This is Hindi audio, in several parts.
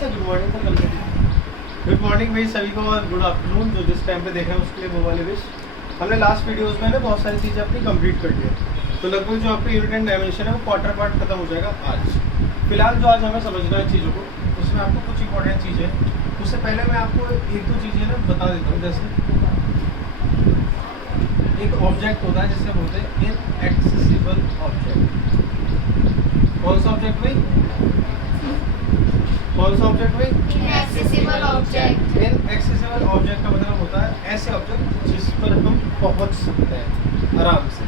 से गुड मॉर्निंग था कल। गुड मॉर्निंग भाई सभी को, और गुड आफ्टरनून जो जिस टाइम पे देख रहे हैं उसके लिए वो वाले विश। हमने लास्ट वीडियोस में ना बहुत सारी चीज़ें अपनी कंप्लीट कर ली है, तो लगभग जो आपका यूनिट एंड डायमेंशन है वो क्वार्टर पार्ट खत्म हो जाएगा आज। फिलहाल जो आज हमें समझना है चीज़ों को, उसमें आपको कुछ इंपॉर्टेंट चीज़ें हैं। उससे पहले मैं आपको एक दो चीज़ें ना बता देता हूँ। जैसे एक ऑब्जेक्ट होता है जिसे बोलते हैं इनएक्सेसिबल ऑब्जेक्ट। कौन सा ऑब्जेक्ट भाई? कौन सा ऑब्जेक्ट भाई? Inaccessible object. इनएक्सेसिबल ऑब्जेक्ट का मतलब होता है ऐसे ऑब्जेक्ट जिस पर हम पहुंच सकते हैं आराम से,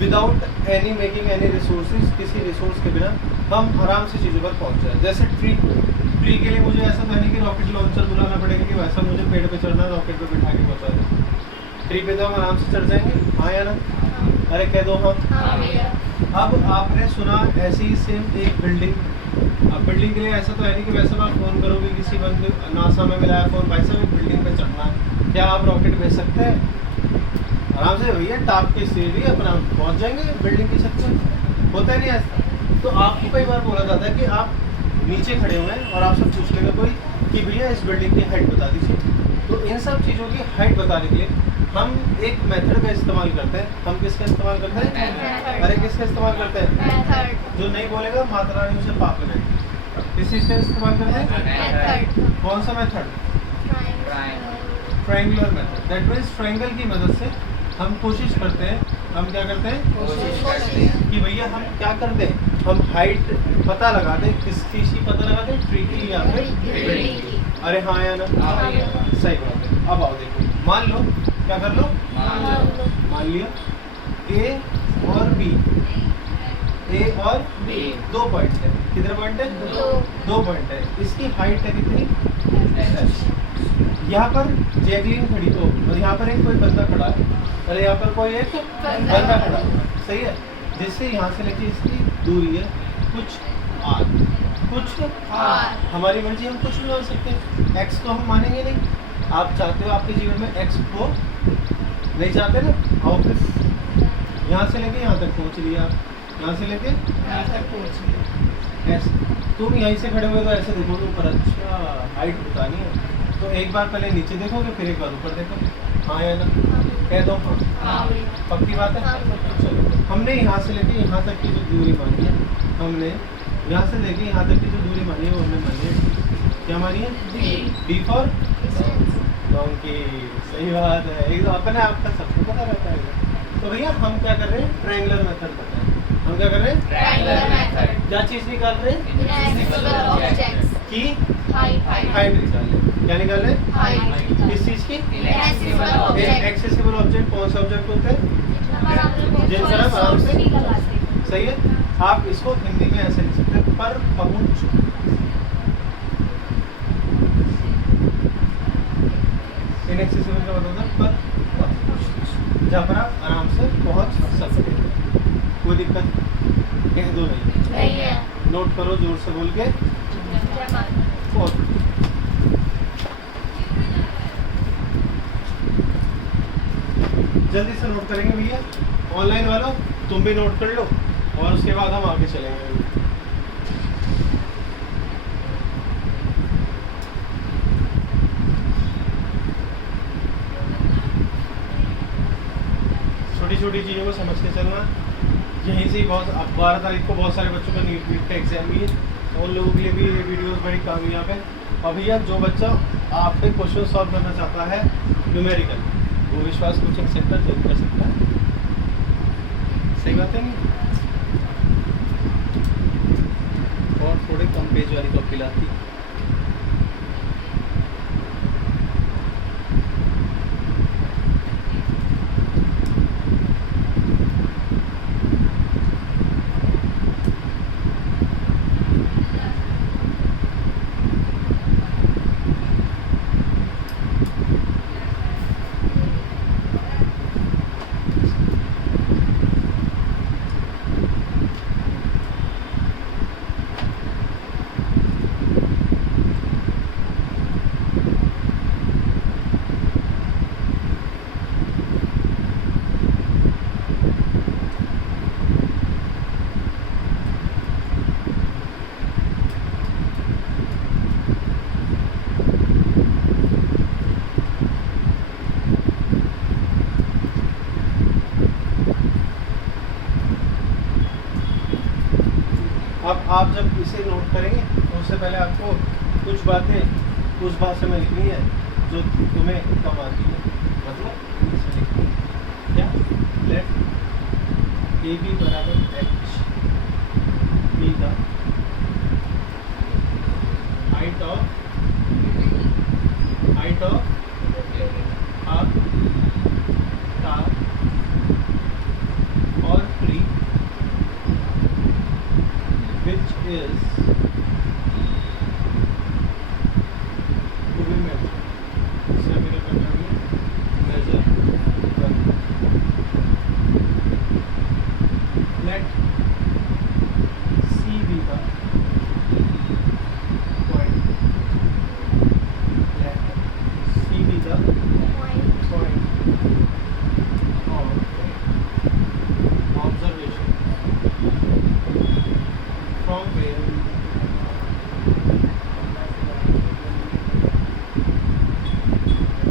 without any making any resources, किसी रिसोर्स के बिना हम आराम से चीज़ों पर पहुंच जाए। जैसे ट्री के लिए मुझे ऐसा तो नहीं कि रॉकेट लॉन्चर बुलाना पड़ेगा कि वैसा मुझे पेड़ पे चढ़ना रॉकेट पे बिठा के पहुंचा दे। ट्री पे तो हम आराम से चढ़ जाएंगे, हाँ या ना? अरे कह दो हाँ। अब आपने सुना ऐसी ही सेम एक बिल्डिंग। अब बिल्डिंग के लिए ऐसा तो है नहीं कि वैसे आप फ़ोन करोगे किसी बंद नासा में मिलाया फ़ोन, भाई साहब एक बिल्डिंग पे चढ़ना है, क्या आप रॉकेट भेज सकते हैं? आराम से भैया टाप के सीढ़ी अपना पहुंच जाएंगे बिल्डिंग की छत पे। होता है नहीं ऐसा? तो आपको कई बार बोला जाता है कि आप नीचे खड़े हुए हैं और आपसे पूछ लेगा कोई कि भैया इस बिल्डिंग की हाइट बता दीजिए। तो इन सब चीज़ों की हाइट बताने के लिए हम एक मेथड का इस्तेमाल करते हैं। हम किसका इस्तेमाल करते हैं? अरे किसका इस्तेमाल करते हैं? जो नहीं बोलेगा माता रानी उसे पाप लगाएगी। किस चीज़ का इस्तेमाल करते हैं? कौन सा method? Triangular method. That means triangle की मदद से हम कोशिश करते हैं, हम क्या करते हैं कि भैया हम क्या करते हैं, हम हाइट पता लगा दें। किस चीज़ की पता लगा दें? ट्री की या फिर बिल्डिंग की। अरे हाँ या ना? सही बात है। अब आओ देखो, मान लो, क्या कर लो? मान लिया ए और बी, ए और बी दो पॉइंट है। कितने पॉइंट है? दो पॉइंट है। इसकी हाइट है कितनी? यहाँ पर जैकलिन खड़ी हो और यहाँ पर एक कोई बंदा खड़ा है, अरे यहाँ पर कोई एक बंदा खड़ा है, सही है, जिससे यहाँ से लेके इसकी दूरी है कुछ आर, कुछ आर। हमारी मर्जी, हम कुछ भी मान सकते हैं। एक्स तो हम मानेंगे नहीं। आप चाहते हो आपके जीवन में एक्स हो, नहीं चाहते ना? आओ फिर यहाँ से लेके यहाँ तक पहुँच लिया, यहाँ से लेके यहाँ तक पहुँच लिया। ऐसे तुम यहीं से खड़े हुए तो ऐसे देखोगे ऊपर, अच्छा हाइट बतानी है तो एक बार पहले नीचे देखोगे फिर एक बार ऊपर देखोगे, हाँ या ना? कह दो हाँ। पक्की बात है। चलो, हमने यहाँ से लेके यहाँ तक की जो दूरी मानी है, हमने यहाँ से लेके यहाँ तक की जो दूरी मानी है वो हमने मानी है, क्या मानी है? D for donkey. सही बात है, एकदम अपने आप का सबको पता रहता है। तो भैया हम क्या कर रहे हैं? ट्रायंगुलर मेथड पता है। हम क्या कर रहे हैं? Triangular method. क्या चीज़ निकाल रहे हैं? इनएक्सेसिबल ऑब्जेक्ट्स की हाइट निकाल रहे हैं। क्या निकाल रहे हैं? हाइट। किस चीज़ की? Inaccessible object. एक्सेसिबल ऑब्जेक्ट कौन सा ऑब्जेक्ट होता है? जिन पर हम आराम से, सही है। आप इसको हिंदी में ऐसे लिख सकते हैं, पर पहुंच। इनएक्सेसिबल का मतलब होता है पर पहुंच, जहाँ पर आप आराम से पहुंच सकते हैं। कोई दिक्कत कह दो नहीं है। नोट करो जोर से बोल के। बहुत जल्दी से नोट करेंगे भैया। ऑनलाइन वालों तुम भी नोट कर लो और उसके बाद हम आगे चलेंगे। छोटी छोटी चीज़ों को समझ के चलना। यहीं से बहुत, अब 12 तारीख को बहुत सारे बच्चों का नीट का एग्जाम भी है, तो उन लोगों के लिए भी ये वीडियोस बड़ी कामयाब है। और भैया जो बच्चा आप पे क्वेश्चन सॉल्व करना चाहता है न्यूमेरिकल, वो विश्वास कोचिंग सेंटर जरूर कर सकता है। सही बात है नहीं? और थोड़े कम पेज वाली कॉपी लाती। जब इसे नोट करेंगे तो उससे पहले आपको कुछ बातें उस भाषा में लिखनी है जो तुम्हें कम आती है, मतलब इंग्लिश में लिखनी है। क्या? लेट ए बी बराबर H be the height of a car or tree which is to be measured. इससे मेरा करना है measure one. Let C be the point. Let C be the point of observation from where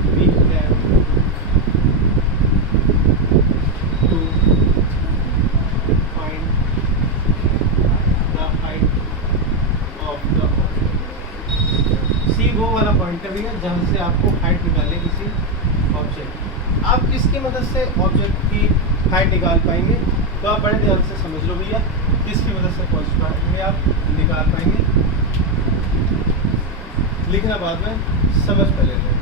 we have to find the height of the object. C वो वाला पॉइंट है भैया जहाँ से आपको हाइट निकालनी है किसी ऑब्जेक्ट। आप किसकी मदद से ऑब्जेक्ट की हाइट निकाल पाएंगे? तो आप बड़े ध्यान से समझ लो भैया, किसकी मदद से पहुँच पाएंगे आप निकाल पाएंगे। लिखना बाद में, समझ पहले लें।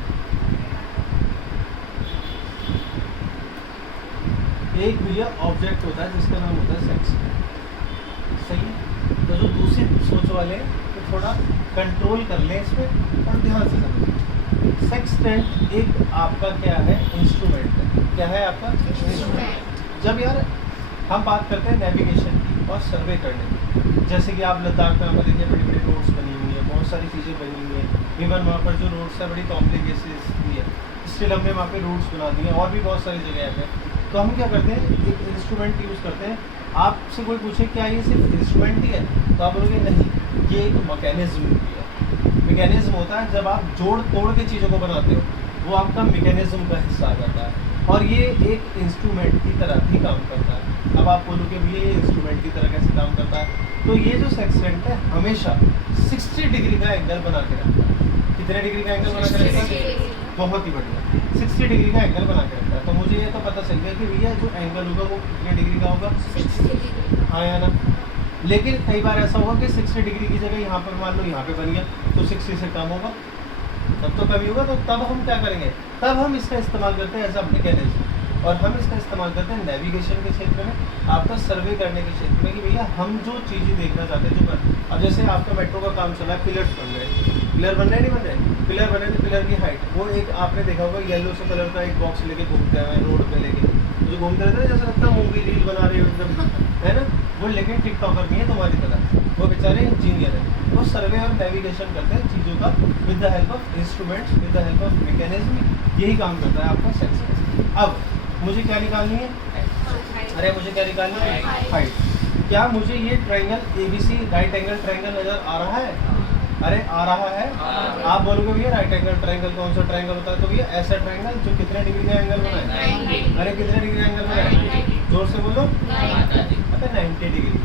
एक भैया ऑब्जेक्ट होता है जिसका नाम होता है सेक्स, सही है? तो जो दूसरी सोच वाले हैं तो थोड़ा कंट्रोल कर लें इसमें और ध्यान से समझें। सेक्सटेंट एक आपका क्या है? इंस्ट्रूमेंट है। क्या है आपका? इंस्ट्रूमेंट। जब यार हम बात करते हैं नेविगेशन की और सर्वे करने की, जैसे कि आप लद्दाख में आपको देखिए बड़ी बड़ी रोड्स बनी हुई है, बहुत सारी चीज़ें बनी हुई हैं। इवन वहाँ पर जो रोड्स है बड़ी कॉम्प्लिकेटेड भी है, स्टिल हमने वहाँ पे रोड्स बना दी हैं और भी बहुत सारी जगह है। तो हम क्या करते हैं, एक इंस्ट्रूमेंट यूज़ करते हैं। आपसे कोई पूछे क्या ये सिर्फ इंस्ट्रूमेंट ही है, तो आप बोलोगे नहीं, ये एक मैकेनिज्म भी है। मैकेनिज्म होता है जब आप जोड़ तोड़ के चीज़ों को बनाते हो, वो आपका मैकेनिज्म का हिस्सा करता है और ये एक इंस्ट्रूमेंट की तरह भी काम करता है। अब आप बोलोगे भैया ये इंस्ट्रूमेंट की तरह कैसे काम करता है? तो ये जो सेक्सटेंट है हमेशा 60 डिग्री का एंगल बना के रखता है। कितने डिग्री का एंगल बना के रखता है? बहुत ही बढ़िया, 60 डिग्री का एंगल बना के रखता है। तो मुझे ये तो पता चल गया कि भैया जो एंगल होगा वो कितने डिग्री का होगा? 60 डिग्री। हाँ या ना? लेकिन कई बार ऐसा होगा कि 60 डिग्री की जगह यहाँ पर मान लो यहाँ पे बन गया, तो 60 से कम होगा, तब तो कमी होगा। तो तब हम क्या करेंगे? तब हम इसका इस्तेमाल करते हैं एज अ मैकेनिज्म, और हम इसका इस्तेमाल करते हैं नेविगेशन के क्षेत्र में, आपका सर्वे करने के क्षेत्र में, कि भैया हम जो चीज़ें देखना चाहते हैं, जो अब जैसे आपका मेट्रो का काम चला है, पिलर्स बन रहे हैं, पिलर बन रहे नहीं बन रहे? पिलर बने तो पिलर की हाइट, वो एक आपने देखा होगा येलो से कलर का एक बॉक्स लेके घूमते हैं रोड पे लेके, जो घूमते रहते हैं जैसे लगता है मूवी रील बना रहे हो एकदम, है ना? वो लेकिन टिकटॉकर नहीं है तुम्हारी तरह, वो बेचारे इंजीनियर है। वो सर्वे और नेविगेशन करते हैं चीज़ों का with the help of instruments, with the help of mechanism. यही काम करता है आपका सेक्स। अब मुझे क्या निकालनी है? अरे मुझे क्या निकालनी है? हाइट। क्या मुझे ये triangle ABC right angle triangle नजर आ रहा है? अरे आ रहा है। आप बोलोगे भैया राइट एंगल ट्रायंगल कौन सा ट्रायंगल होता है? तो भैया ऐसा ट्रायंगल जो कितने डिग्री का एंगल बनाए? अरे कितने डिग्री का एंगल बनाए? जोर से बोलो। अरे 90 डिग्री।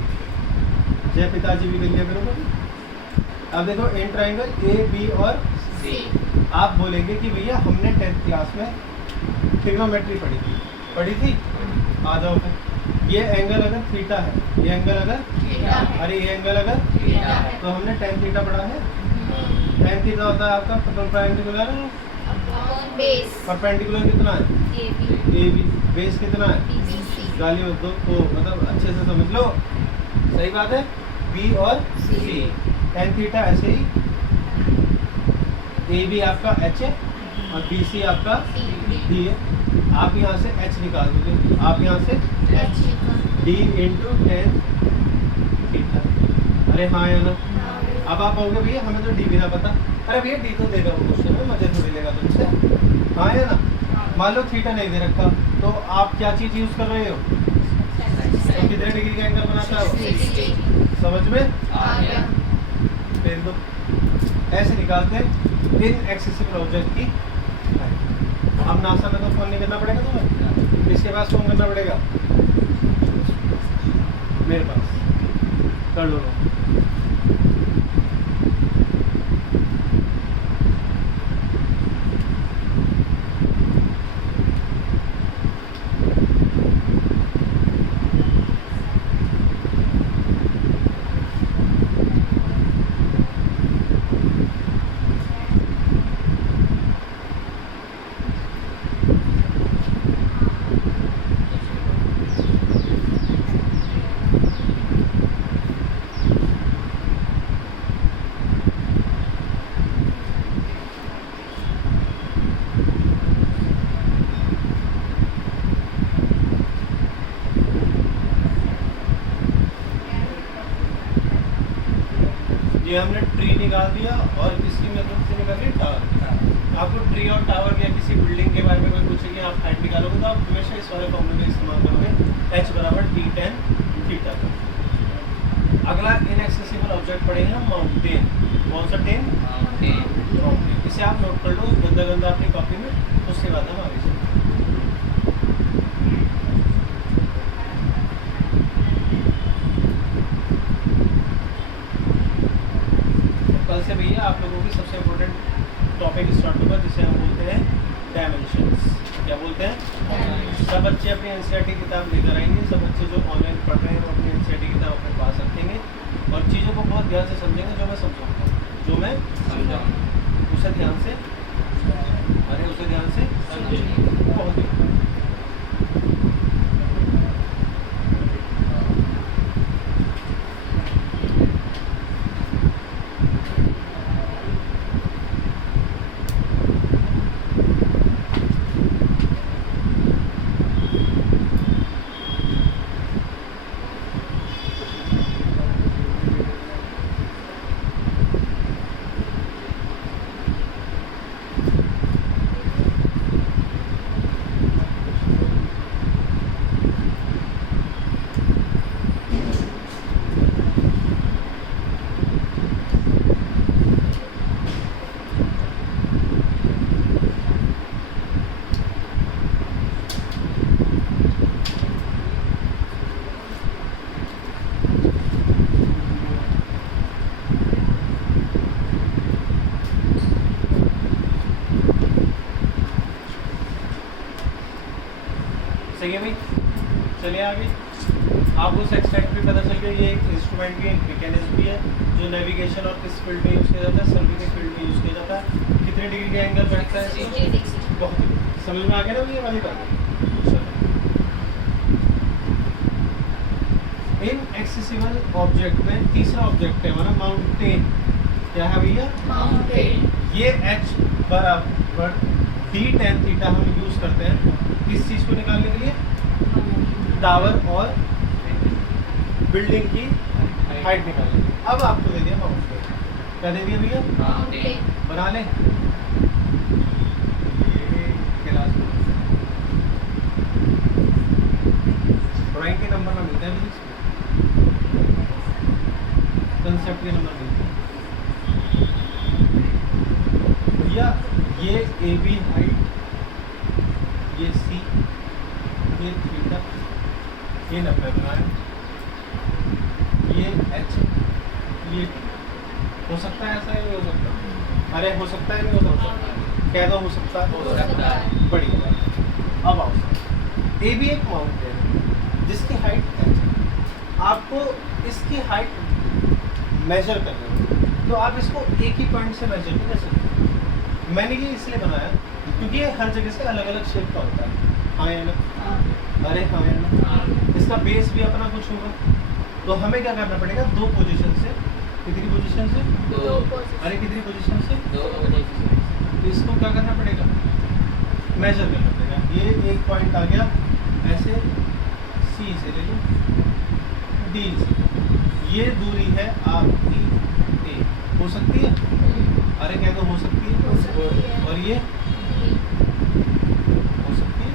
जय पिताजी भी मिल गया मेरे को। अब देखो इन ट्रायंगल AB और C। आप बोलेंगे कि भैया हमने 10th क्लास में ट्रिग्नोमेट्री पढ़ी थी। आ जाओ फिर। ये एंगल अगर थीटा है, ये एंगल अगर थीटा है, अरे ये एंगल अगर थीटा है, तो हमने tan थीटा पढ़ा है। tan थीटा होता है आपका परपेंडिकुलर, बेस परपेंडिकुलर कितना है? AB। बेस कितना है? BC। गाली मत दो तो मतलब अच्छे से समझ लो, सही बात है। B और C, tan थीटा ऐसे ही, AB आपका H है और BC आपका D है। आप यहाँ से H निकाल दोगे, आप यहाँ से D इंटू tan थीटा। अरे हाँ या ना? अब आप कहोगे भैया हमें तो D भी ना पता। अरे भैया D तो देगा वो क्वेश्चन में, मजे थोड़ी लेगा तुमसे। हाँ या ना? मान लो थीटा नहीं दे रखा, तो आप क्या चीज़ यूज़ कर रहे हो? तो कितने डिग्री का एंगल बनाता है वो? 60। समझ में आ गया। फेर दो। ऐसे निकालते हैं इन एक्सेसिबल ऑब्जेक्ट की हाइट। अब नासा में तो फोन नहीं करना पड़ेगा तुम्हें, किसके पास फोन करना पड़ेगा? मेरे पास। कर लो। ये हमने ट्री निकाल दिया और इसकी मतलब से निकाल ली टावर। आपको ट्री और टावर या किसी बिल्डिंग के बारे में कोई पूछे कि आप हाइट निकालोगे तो आप हमेशा इस वाले फॉर्मूले का इस्तेमाल करोगे, h बराबर d tan थीटा का। अगला इनएक्सेसिबल ऑब्जेक्ट पढ़ेंगे हम, माउंटेन। कौन सा टेन? माउंटेन। इसे आप नोट कर लो गंदा गंदा अपनी कॉपी में, उसके बाद हम आगे चलते हैं। कल से भैया आप लोगों की सबसे इम्पोर्टेंट टॉपिक स्टार्ट होगा जिसे हम बोलते हैं डायमेंशंस। क्या बोलते हैं? सब बच्चे अपनी एनसीईआरटी किताब लेकर आएंगे, सब बच्चे जो ऑनलाइन पढ़ रहे हैं वो अपनी एनसीईआरटी किताब अपने पास रखेंगे और चीज़ों को बहुत ध्यान से समझेंगे। जो मैं समझाऊंगा, जो मैं समझाऊंगा उसे ध्यान से, अरे उसे ध्यान से समझेंगे। बहुत ही सही है भाई। चलिए आगे। आपको उस एक्सटेंट भी पता चल गया, ये एक इंस्ट्रूमेंट भी, एक मैकेनिज्म भी है जो नेविगेशन और किस फील्ड में यूज़ किया जाता है, सर्वे के फील्ड में यूज़ किया जाता है। कितने डिग्री के एंगल बैठता है इसमें? बहुत ही समझ में आ गया ना भैया वाली बात? इन एक्सेसिबल ऑब्जेक्ट में तीसरा ऑब्जेक्ट है हमारा माउंटेन। क्या है भैया? माउंटेन। ये h बराबर d tan थीटा हम यूज़ करते हैं किस चीज़ को निकालने के लिए? टावर और बिल्डिंग की हाइट निकालने के लिए। अब आपको दे दिया माउंटेन। क्या दे दिया भैया? माउंटेन। बना लें। ड्राइंग के नंबर में मिलते हैं, कंसेप्ट के नंबर मिलते हैं भैया। ये ए बी हाइट, ये सी, ये थीटा, ये 90 बनाए, ये एच, ये हो सकता है ऐसा, ही हो सकता है। अरे हो सकता है, नहीं हो सकता? कह दो हो सकता है। हो सकता है। बढ़िया। अब आओ, ए भी एक माउंटेन है जिसकी हाइट एच है। आपको इसकी हाइट मेजर करनी है तो आप इसको एक ही पॉइंट से मेजर नहीं कर सकते। मैंने ये इसलिए बनाया क्योंकि ये हर जगह से अलग अलग शेप का होता है। हाँ या ना? अरे हाँ या ना? इसका बेस भी अपना कुछ होगा तो हमें क्या करना पड़ेगा? दो पोजीशन से, कितनी पोजीशन से? दो। अरे कितनी पोजीशन से? दो। तो इसको क्या करना पड़ेगा? मेजर करना पड़ेगा। ये एक पॉइंट आ गया ऐसे, सी से ले लो, डी से, ये दूरी है आपकी ए। हो सकती है? अरे कह दो हो सकती है। और ये हो सकती है।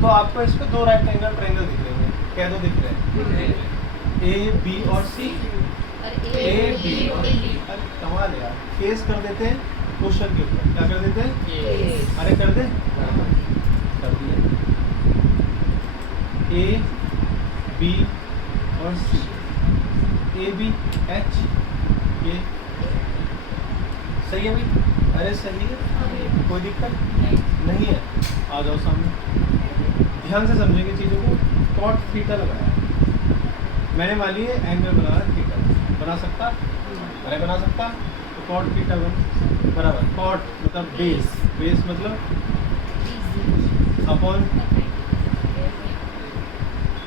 तो आपको इस पे दो राइट एंगल ट्रायंगल दिख रहे हैं। कह दो दिख रहे हैं, ए बी और सी, ए बी और सी। अरे कमाल यार, केस कर देते हैं क्वेश्चन के ऊपर। क्या कर देते हैं? अरे कर दे, कर दिया। ए बी और सी, ए बी एच, ए सही है भाई? अरे सही है, कोई दिक्कत नहीं है। आ जाओ सामने, ध्यान से समझेंगे चीज़ों को। कॉट थीटा लगाया मैंने, मान लिए एंगल बनाया थीटा। बना सकता? अरे बना सकता। तो कॉट थीटा बराबर कॉट मतलब बेस, बेस मतलब अपॉन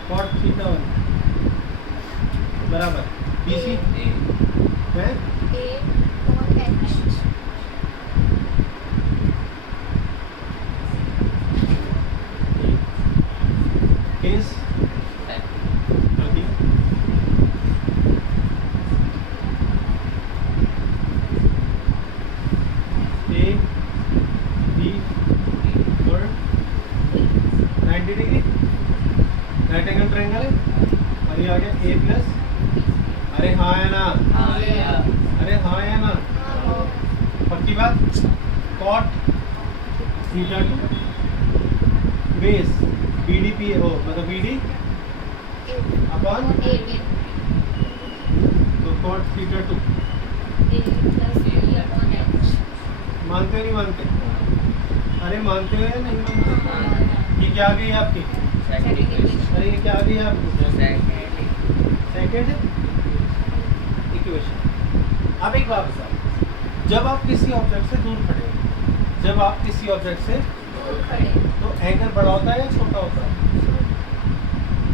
कॉट थीटा 1 बराबर बी सी है। केस ना? अरे हाँ या ना? पक्की बात? Cot theta to base BD हो मतलब BD अपॉन तो कॉट थीटा टू मानते हो नहीं मानते? अरे मानते हो या नहीं मानते? ये क्या आ गई है आपकी? अरे ये क्या आ गई है आपकी? Second equation. अब एक बात बताओ, जब आप किसी ऑब्जेक्ट से दूर खड़े हो, जब आप किसी ऑब्जेक्ट से तो एंगल बड़ा होता है या छोटा होता है?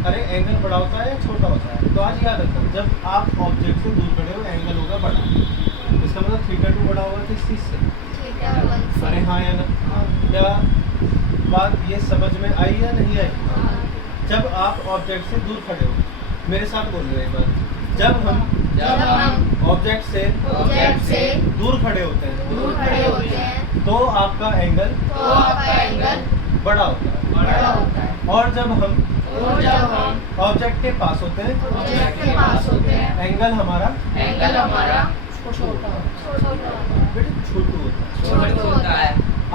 अरे एंगल बड़ा होता है या छोटा होता है? तो आज याद रखना, जब आप ऑब्जेक्ट से दूर खड़े हो एंगल होगा बड़ा, इसका मतलब थीटा टू बड़ा होगा किस चीज से? अरे हाँ या ना? क्या बात ये समझ में आई या नहीं आई? जब आप ऑब्जेक्ट से दूर खड़े हो, मेरे साथ बोल रहे हैं एक बार, जब हम ऑब्जेक्ट से दूर खड़े होते हैं तो आपका एंगल बड़ा होता है, और जब हम ऑब्जेक्ट के पास होते हैं एंगल हमारा बेटा छोटू होता है।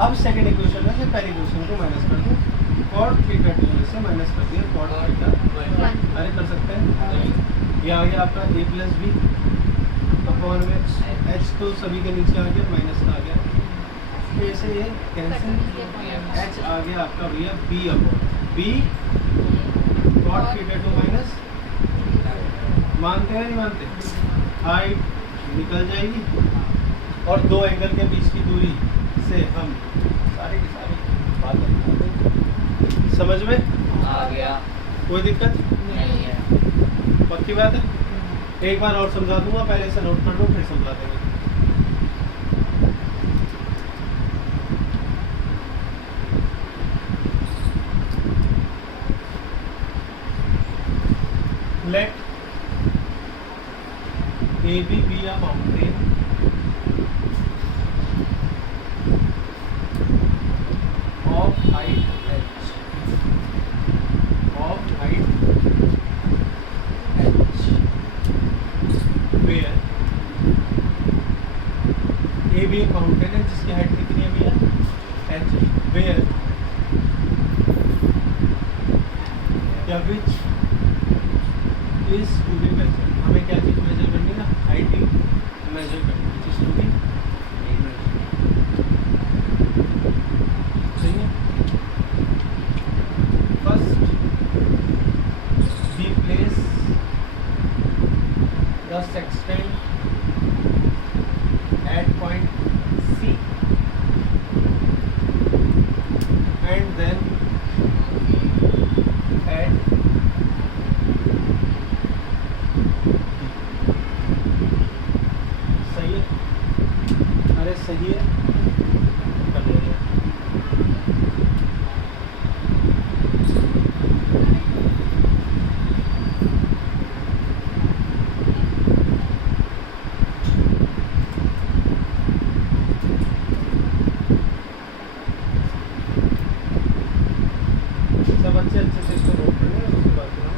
अब सेकंड इक्वेशन में से पहली इक्वेशन को माइनस कर दो, कॉट थीटा टू में से माइनस कर दिया कॉट थीटा, अरे कर सकते हैं। ये आ गया आपका a प्लस बी अपॉन में h, तो सभी के नीचे आ गया, माइनस का आ गया, a से ये कैंसिल, h आ गया आपका भैया b upon b cot theta to minus, मानते हैं नहीं मानते? हाइट निकल जाएगी और दो एंगल के बीच की दूरी से हम सारे की सारी बातें बताते। समझ में आ गया? कोई दिक्कत? नहीं है। पक्की बात है? एक बार और समझा दूंगा, पहले से नोट कर लो फिर समझा देंगे। Let AB be a mountain of height h, where AB एक माउंटेन है जिसकी हाइट कितनी है भैया? h, where या which is to be measured। हमें क्या चीज मेजर करनी है ना? हाइट ही मेजर करनी है, which is to be सही है। First we place the sextant at point C and then at सही है? अरे सही है, कर लेंगे। सब अच्छे से इसको नोट कर लें, उसके बाद फिर हम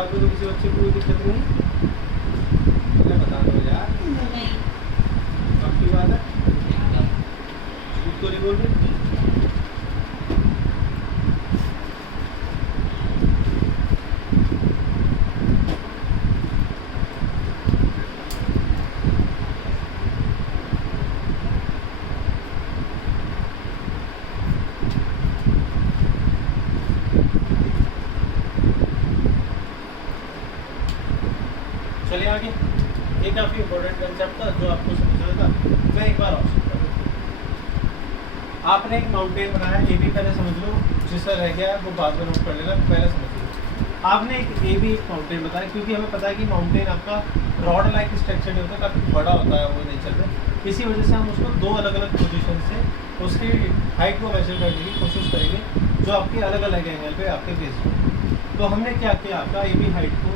बात में तो किसी बच्चे को कोई दिक्कत नहीं है, बता दो यार, नहीं। पक्की बात है, झूठ तो नहीं बोल रहे। चलिए आगे, एक काफी इम्पोर्टेंट कंसेप्ट था जो आपको समझना था, मैं एक बार और समझा दूं। आपने एक माउंटेन बनाया, ए बी पहले समझ लो, जिसका रह गया है वो बाद में नोट कर लेना, पहले समझ लो। आपने एक ए बी एक माउंटेन बताया, क्योंकि हमें पता है कि माउंटेन आपका रॉड लाइक स्ट्रक्चर नहीं होता, काफ़ी बड़ा होता है वो नेचर में, इसी वजह से हम उसको दो अलग अलग पोजीशन से उसकी हाइट को मेजर करने की कोशिश करेंगे, जो आपके अलग अलग एंगल पे आपके बेस हो। तो हमने क्या किया, आपका ए बी हाइट को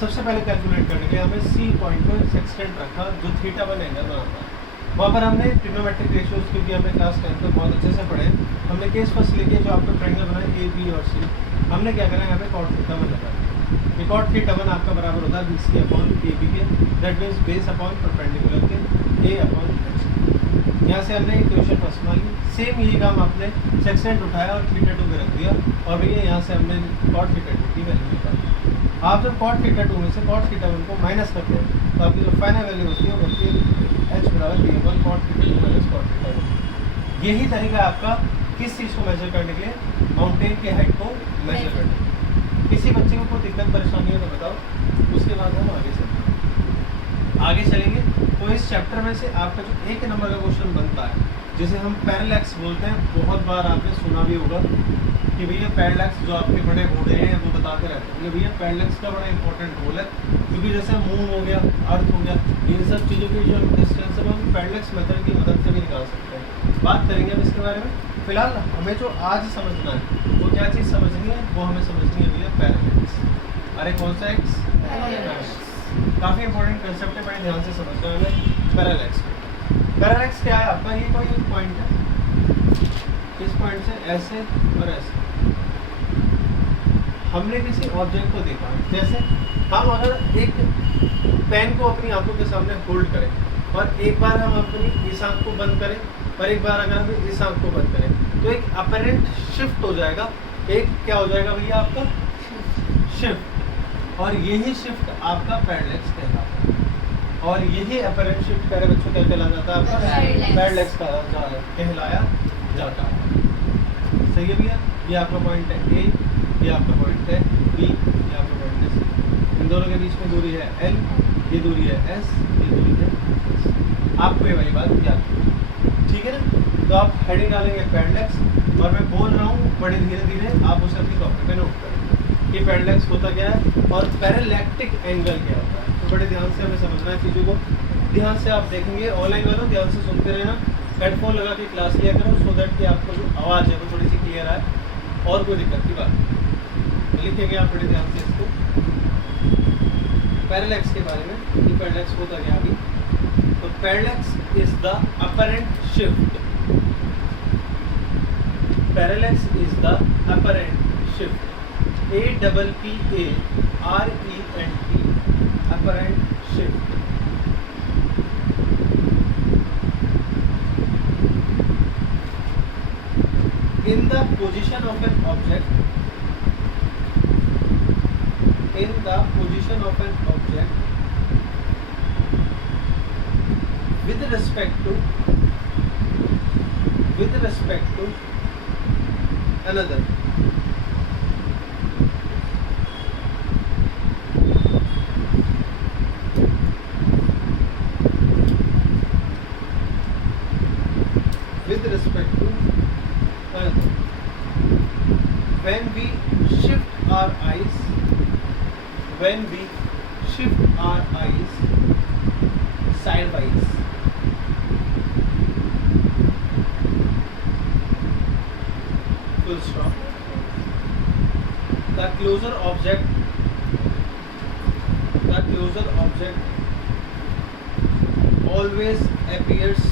सबसे पहले कैलकुलेट करने के लिए हमें सी पॉइंट को सेक्सटेंट रखा, जो θ1 एंगल बनाता है। वहाँ पर हमने ट्रिग्नोमेट्रिक रेशियोज, क्योंकि हमने क्लास 10 में बहुत अच्छे से पढ़े, हमने केस फर्स्ट लेके जो आपका ट्रायंगल बनाया ए बी और सी, हमने क्या करा यहाँ पे cot θ1 लगा। ये cot θ1 आपका बराबर होता है BC अपॉन ए बी के, that means base upon perpendicular के ए अपॉन एच। यहाँ से हमने इक्वेशन फर्स्ट मान ली, सेम यही काम आपने सेक्सटेंट उठाया और θ2 पे रख दिया, और भैया यहाँ से हमने cot θ2 की वैल्यू निकाली। आप जब cot θ2 में से cot θ1 को माइनस करते हैं तो आपकी जो फाइनल वैल्यू होती है वो होती है h बराबर b upon cot θ2 minus cot θ1। यही तरीका है आपका किस चीज़ को मेजर करने के लिए, माउंटेन की हाइट को मेजर करने के लिए। किसी बच्चे को कोई दिक्कत परेशानी हो तो बताओ, उसके बाद हम आगे चलेंगे। तो इस चैप्टर में से आपका जो एक नंबर का क्वेश्चन बनता है, जिसे हम पैरेलैक्स बोलते हैं, बहुत बार आपने सुना भी होगा कि भैया पैरेलैक्स, जो आपके बड़े बूढ़े हैं वो बताते रहते हैं कि भैया पैरेलैक्स का बड़ा इंपॉर्टेंट रोल है, क्योंकि जैसे मून हो गया, अर्थ हो गया, इन सब चीज़ों की जो डिस्टेंस है हम पैरेलैक्स मेथड की मदद से भी निकाल सकते हैं। बात करेंगे हम इसके बारे में। फिलहाल हमें जो आज समझना है वो क्या चीज़ समझनी है, वो हमें समझनी है भैया पैरेलैक्स। अरे कौन सा एक्स? काफ़ी इंपॉर्टेंट कंसेप्ट है, बड़े ध्यान से समझना है हमें पैरेलैक्स। पैरेलैक्स क्या है आपका, ये कोई एक पॉइंट है, इस पॉइंट से ऐसे और ऐसे हमने किसी ऑब्जेक्ट को देखा, जैसे हम अगर एक पेन को अपनी आंखों के सामने होल्ड करें और एक बार हम अपनी इस आंख को बंद करें और एक बार अगर हम इस आंख को बंद करें, तो एक अपरेंट शिफ्ट हो जाएगा, एक क्या हो जाएगा भैया आपका शिफ्ट, और यही शिफ्ट आपका पैरेलैक्स कहलाता है। और यही अपरेंट शिफ्ट प्यारे बच्चों क्या कहला जाता है आपका पैरेलैक्स कहलाया जाता है। सही है भैया, ये आपका पॉइंट है ए, ये आपका पॉइंट है बी, ये आपका पॉइंट है सी, इन दोनों के बीच में दूरी है एल, ये दूरी है एस, ये दूरी है एस। आपको ये वाली बात याद है, ठीक है ना। तो आप हेडिंग डालेंगे पैरेलैक्स, और मैं बोल रहा हूँ बड़े धीरे धीरे, आप उसे अपनी कॉपी पे नोट करें कि पैरेलैक्स होता क्या है और पैरेलैक्टिक एंगल क्या होता है। तो बड़े ध्यान से हमें समझना है चीज़ों को, ध्यान से आप देखेंगे, ऑनलाइन वालों ध्यान से सुनते रहना, हेडफोन लगा के क्लास लिया करो, सो दैट कि आपको जो आवाज़ है वो थोड़ी सी क्लियर आए, और कोई दिक्कत की बात नहीं। लिखेंगे आप बड़े ध्यान से इसको, पैरेलैक्स के बारे में कि पैरेलैक्स होता क्या अभी। तो parallax is the apparent shift, parallax is the apparent shift, APPARENT, apparent shift, in the position of an object, in the position of an object with respect to another, with respect to another, when we shift our eyes, sidewise, full stop. The closer object always appears,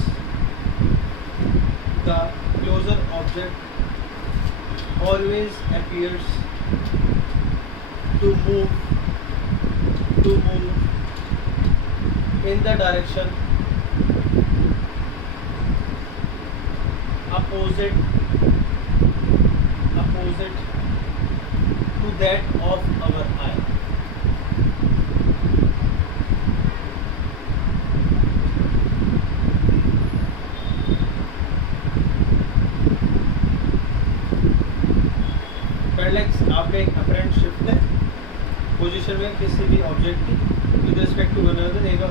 the closer object always appears to move to move in the direction opposite to that of our eye. Parallax आपका एक अपरेंट शिफ्ट है पोजीशन में किसी भी ऑब्जेक्ट की with respect to one another, एक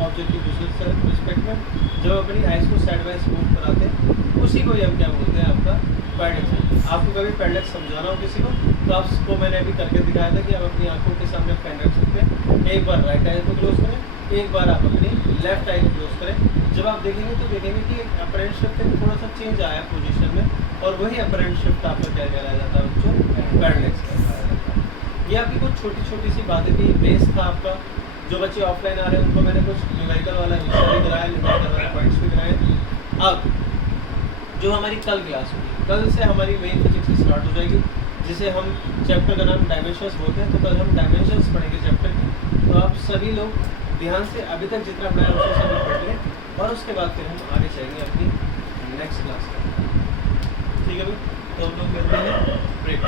ऑब्जेक्ट की दूसरे रिस्पेक्ट में जब अपनी आइज को साइड बाय मूव कराते हैं उसी को ही हम क्या बोलते हैं आपका पैरेलैक्स। आपको कभी पैरेलैक्स समझाना हो किसी को तो आपको मैंने अभी करके दिखाया था कि आप अपनी आंखों के सामने पेन रख सकते हैं, एक बार राइट आई को क्लोज करें, एक बार आप अपनी लेफ्ट आई को क्लोज करें। जब आप देखेंगे तो देखेंगे कि अपरेंट शिफ्ट में थोड़ा सा चेंज आया पोजीशन में और वही अपरेंट शिफ्ट आपका क्या कहलाया जाता है बच्चों, पैरेलैक्स कहलाया जाता है। ये आपकी कुछ छोटी छोटी सी बातें थी, बेस था आपका। जो बच्चे ऑफलाइन आ रहे हैं उनको मैंने कुछ न्यूमेरिकल वाला हिस्सा भी कराया, न्यूमेरिकल वाले पॉइंट्स भी कराए। अब जो हमारी कल क्लास होगी, कल से हमारी मेन फिजिक्स स्टार्ट हो जाएगी जिसे हम चैप्टर का नाम डायमेंशंस बोलते हैं। तो कल हम डायमेंशंस पढ़ेंगे चैप्टर की। तो आप सभी लोग ध्यान से अभी तक जितना पढ़ा है उसे सभी पढ़ लें और उसके बाद फिर हम आगे चलेंगे अपनी नेक्स्ट क्लास का। ठीक है भाई, तो हम लोग मिलते हैं ब्रेक।